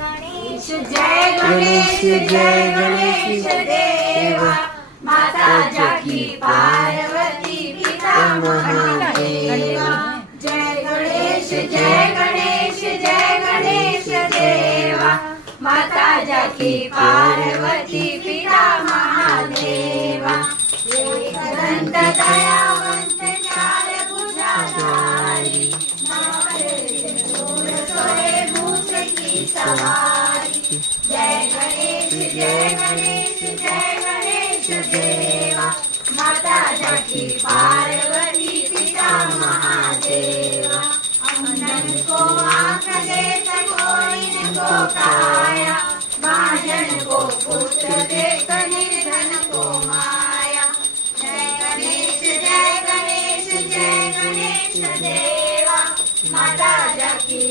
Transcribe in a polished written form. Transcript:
गणेश जय गणेश देवा माता जाकी पार्वती पिता महादेवा जय गणेश देवा माता जाकी पार्वती पिता महादेवा एकदंत दयावंत चार भुजाधारी सोहे भूत की सवारी जय गणेश देवा माता जाकी पार्वती पिता महादेवा अंधन को आँख देत कोइन को काया महाजन को पुत्र देत निर्धन को माया जय गणेश देवा माता जाकी